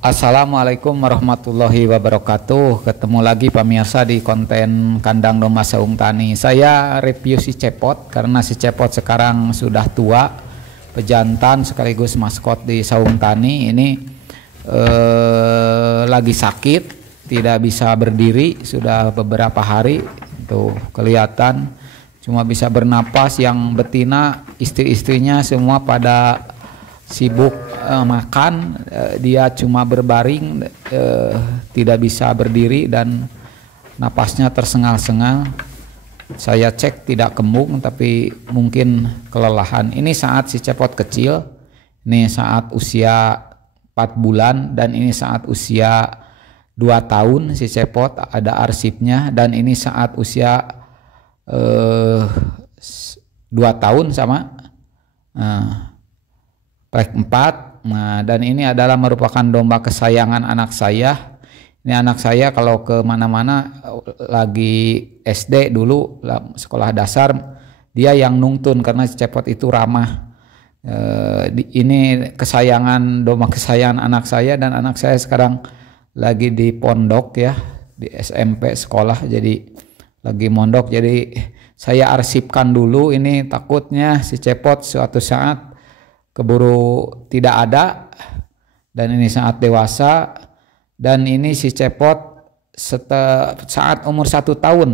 Assalamualaikum warahmatullahi wabarakatuh. Ketemu lagi pemirsa di konten Kandang Domba Saung Tani. Saya review si Cepot karena si Cepot sekarang sudah tua, pejantan sekaligus maskot di Saung Tani. Ini lagi sakit, tidak bisa berdiri sudah beberapa hari. Tuh kelihatan cuma bisa bernapas. Yang betina, istri-istrinya semua pada sibuk makan, dia cuma berbaring, tidak bisa berdiri dan napasnya tersengal-sengal. Saya cek tidak kembung tapi mungkin kelelahan. Ini saat si Cepot kecil, ini saat usia 4 bulan dan ini saat usia 2 tahun si Cepot, ada arsipnya. Dan ini saat usia 2 tahun sama Prek 4. Nah, dan ini adalah merupakan domba kesayangan anak saya. Ini anak saya kalau ke mana-mana lagi SD dulu, sekolah dasar, dia yang nungtun karena Cepot itu ramah. Ini kesayangan, domba kesayangan anak saya, dan anak saya sekarang lagi di pondok ya, di SMP sekolah, jadi lagi mondok. Jadi saya arsipkan dulu, ini takutnya si Cepot suatu saat keburu tidak ada. Dan ini saat dewasa. Dan ini si Cepot saat umur 1 tahun.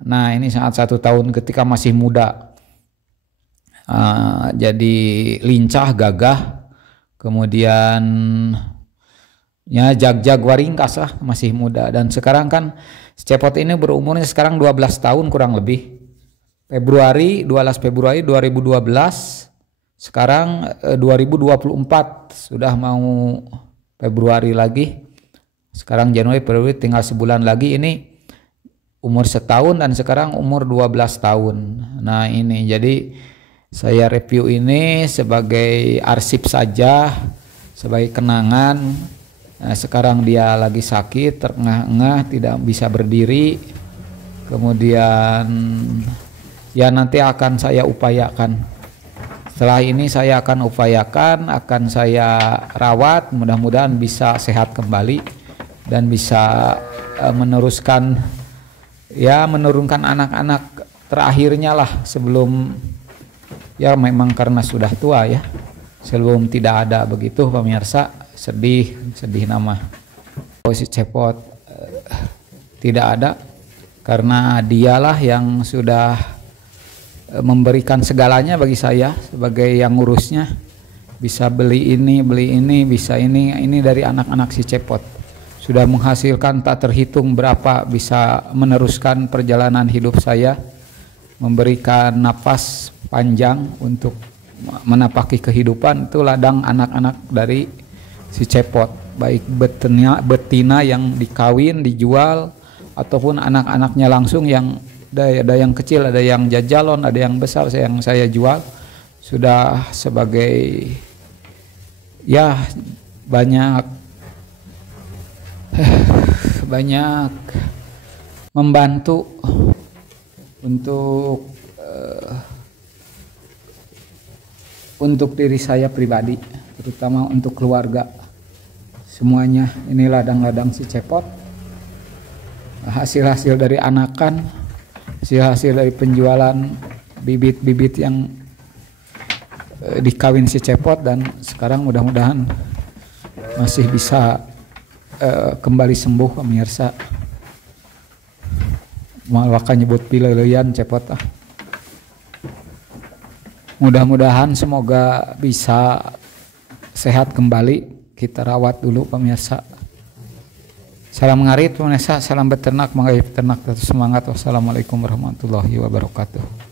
Nah, ini saat 1 tahun ketika masih muda, jadi lincah, gagah, kemudian ya jag-jag waringkas lah, masih muda. Dan sekarang kan si Cepot ini berumurnya sekarang 12 tahun kurang lebih. 12 Februari 2012. Sekarang 2024, sudah mau Februari lagi. Sekarang Januari, Februari, tinggal sebulan lagi. Ini umur 1 tahun dan sekarang umur 12 tahun. Nah, ini jadi saya review ini sebagai arsip saja, sebagai kenangan. Nah, sekarang dia lagi sakit, terengah-engah, tidak bisa berdiri. Kemudian ya nanti akan saya upayakan. Setelah ini saya akan upayakan, akan saya rawat, mudah-mudahan bisa sehat kembali dan bisa meneruskan, ya menurunkan anak-anak terakhirnya lah sebelum, ya memang karena sudah tua ya, sebelum tidak ada begitu pemirsa. Sedih nama si Cepot tidak ada karena dialah yang sudah memberikan segalanya bagi saya sebagai yang ngurusnya. Bisa beli ini, bisa ini dari anak-anak si Cepot. Sudah menghasilkan tak terhitung berapa, bisa meneruskan perjalanan hidup saya, memberikan napas panjang untuk menapaki kehidupan. Itu ladang anak-anak dari si Cepot, baik betina yang dikawin, dijual, ataupun anak-anaknya langsung yang ada yang kecil, ada yang jajalon, ada yang besar yang saya jual. Sudah sebagai ya banyak membantu untuk diri saya pribadi, terutama untuk keluarga semuanya. Ini ladang-ladang si Cepot, hasil-hasil dari anakan, hasil dari penjualan bibit-bibit yang dikawin si Cepot. Dan sekarang mudah-mudahan masih bisa kembali sembuh pemirsa. Malwaka nyebut pileleyan Cepot mudah-mudahan semoga bisa sehat kembali. Kita rawat dulu pemirsa. Salam ngarit pemirsa, salam beternak, mangga peternak tetap semangat. Wassalamualaikum warahmatullahi wabarakatuh.